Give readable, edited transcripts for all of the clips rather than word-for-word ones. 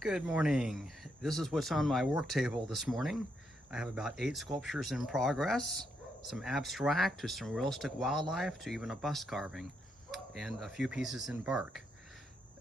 Good morning. This is what's on my work table this morning. I have about 8 sculptures in progress, some abstract to some realistic wildlife to even a bust carving, and a few pieces in bark.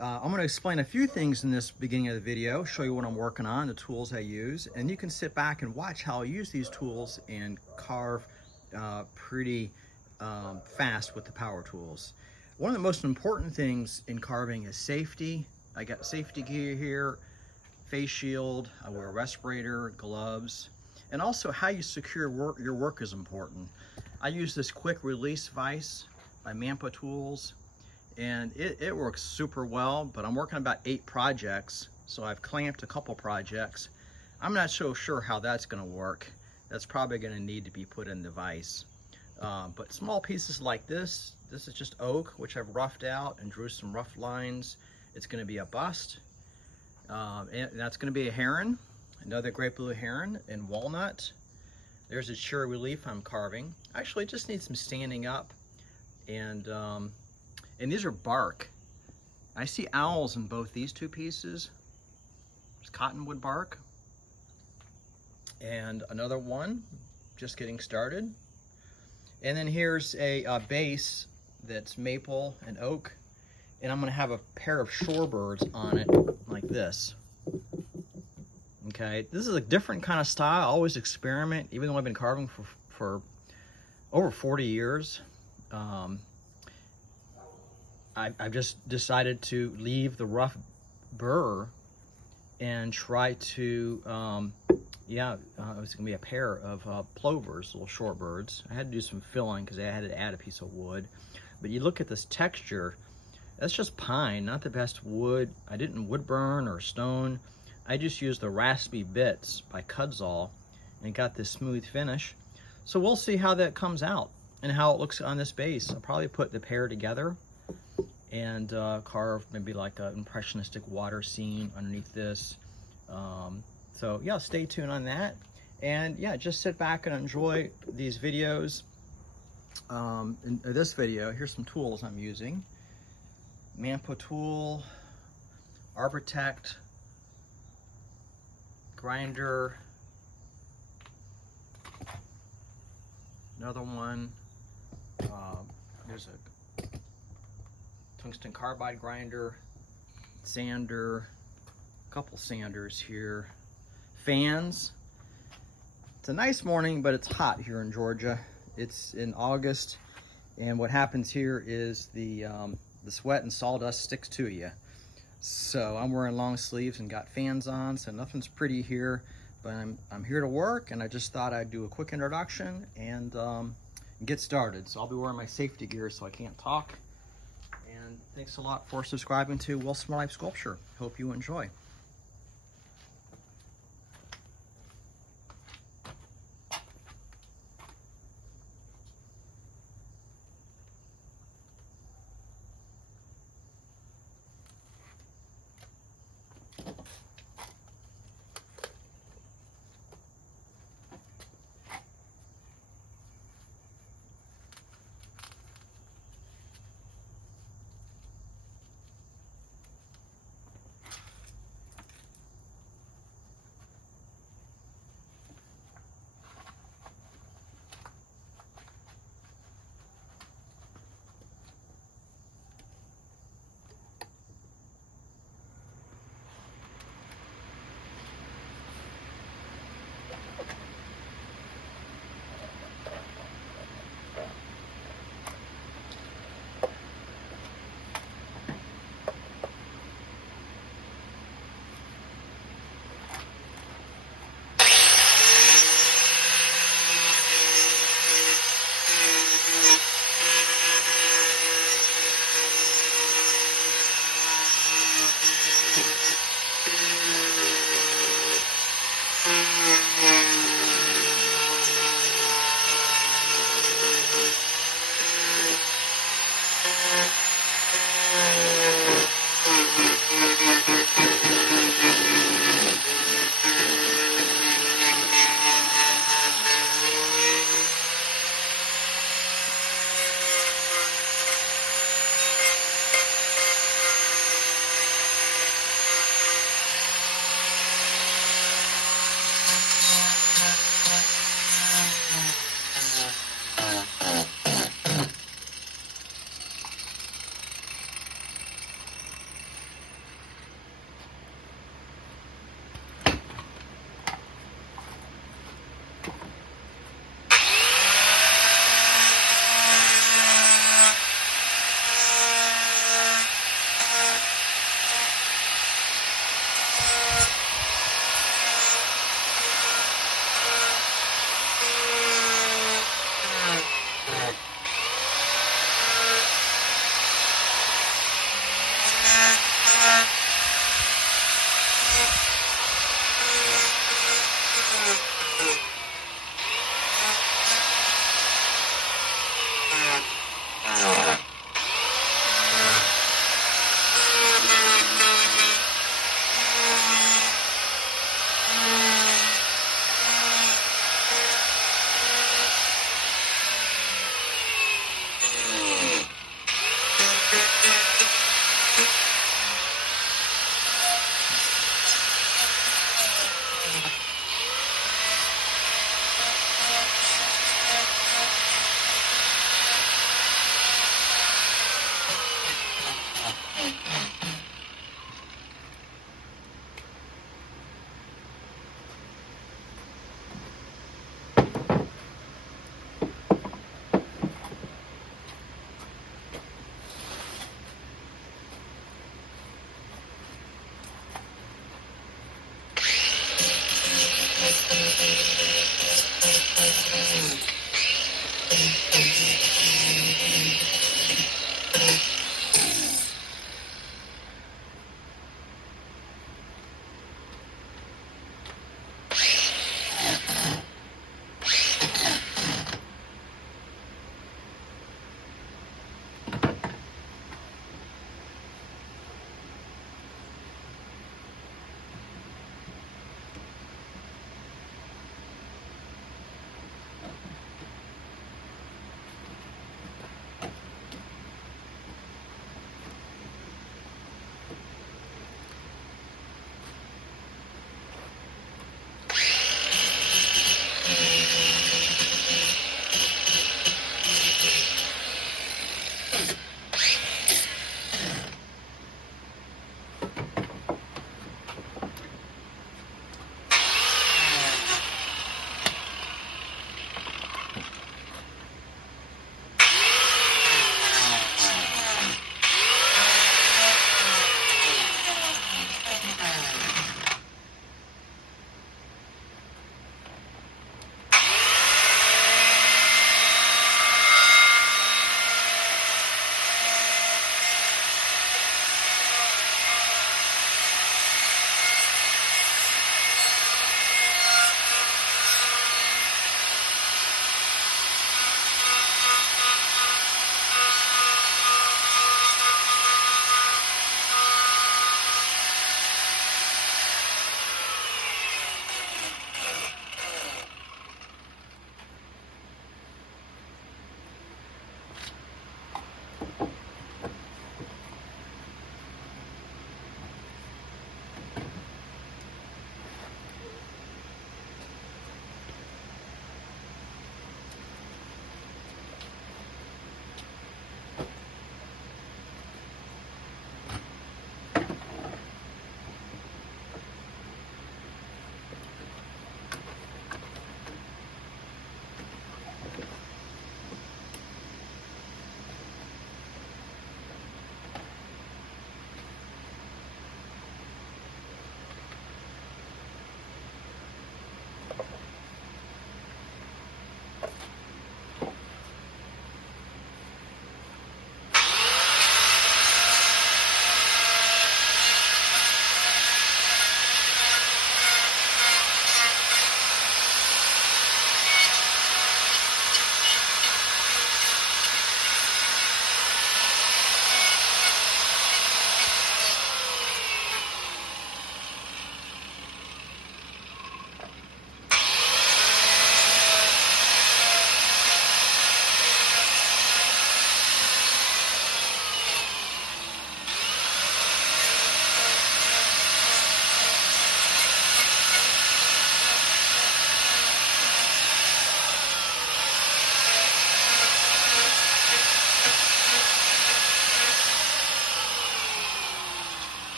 I'm going to explain a few things in this beginning of the video, show you what I'm working on, the tools I use, and you can sit back and watch how I use these tools and carve pretty fast with the power tools. One of the most important things in carving is safety. I got safety gear here, face shield, I wear a respirator, gloves, and also how you secure your work is important. I use this quick release vise by Mampa Tools, and it works super well, but I'm working on about 8 projects, so I've clamped a couple projects. I'm not so sure how that's going to work. That's probably going to need to be put in the vise. But small pieces like this is just oak, which I've roughed out and drew some rough lines. It's going to be a bust, and that's going to be a heron, another great blue heron in walnut. There's a cherry relief I'm carving. Actually, it just needs some standing up, and these are bark. I see owls in both these 2 pieces. It's cottonwood bark, and another one just getting started. And then here's a base that's maple and oak, and I'm going to have a pair of shorebirds on it like this. Okay, this is a different kind of style. I always experiment, even though I've been carving for over 40 years. I've just decided to leave the rough burr and try to, it was gonna be a pair of plovers, little shorebirds. I had to do some filling because I had to add a piece of wood. But you look at this texture, that's just pine, not the best wood. I didn't wood burn or stone. I just used the raspy bits by Cudzall and got this smooth finish. So we'll see how that comes out and how it looks on this base. I'll probably put the pair together and carve maybe like an impressionistic water scene underneath this. So yeah, stay tuned on that. And yeah, just sit back and enjoy these videos. In this video, here's some tools I'm using. Mampa tool, Arbortect, grinder, another one. There's a tungsten carbide grinder, sander, a couple sanders here, fans. It's a nice morning, but it's hot here in Georgia. It's in August, and what happens here is the sweat and sawdust sticks to you. So I'm wearing long sleeves and got fans on, so nothing's pretty here, but I'm here to work, and I just thought I'd do a quick introduction and get started. So I'll be wearing my safety gear so I can't talk. And thanks a lot for subscribing to Wilson Life Sculpture. Hope you enjoy.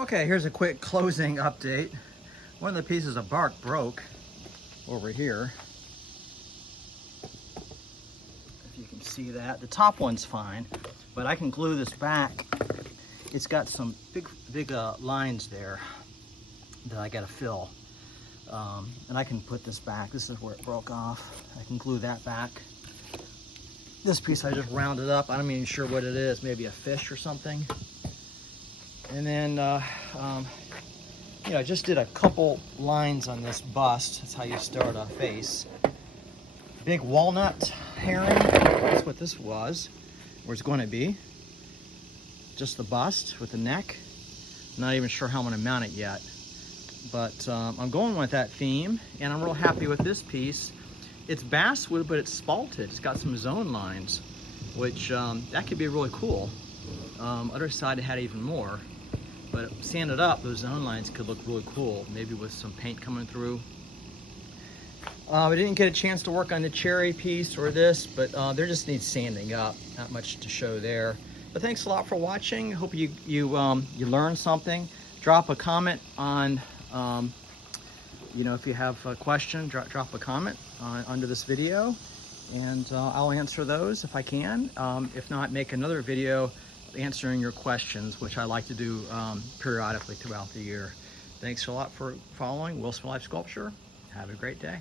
Okay, here's a quick closing update. One of the pieces of bark broke over here. If you can see that. The top one's fine, but I can glue this back. It's got some big lines there that I gotta fill. And I can put this back. This is where it broke off. I can glue that back. This piece I just rounded up. I'm not even sure what it is. Maybe a fish or something. And then, you know, I just did a couple lines on this bust. That's how you start a face. Big walnut herring. That's what this was, or it's going to be. Just the bust with the neck. Not even sure how I'm going to mount it yet. But I'm going with that theme, and I'm real happy with this piece. It's basswood, but it's spalted. It's got some zone lines, which that could be really cool. Other side it had even more. But sanded up, those zone lines could look really cool, maybe with some paint coming through. We didn't get a chance to work on the cherry piece or this, but there just needs sanding up. Not much to show there. But thanks a lot for watching. Hope you learned something. Drop a comment on, you know, if you have a question, drop a comment under this video, and I'll answer those if I can. If not, make another video answering your questions, which I like to do periodically throughout the year. Thanks a lot for following Wilson Life Sculpture. Have a great day.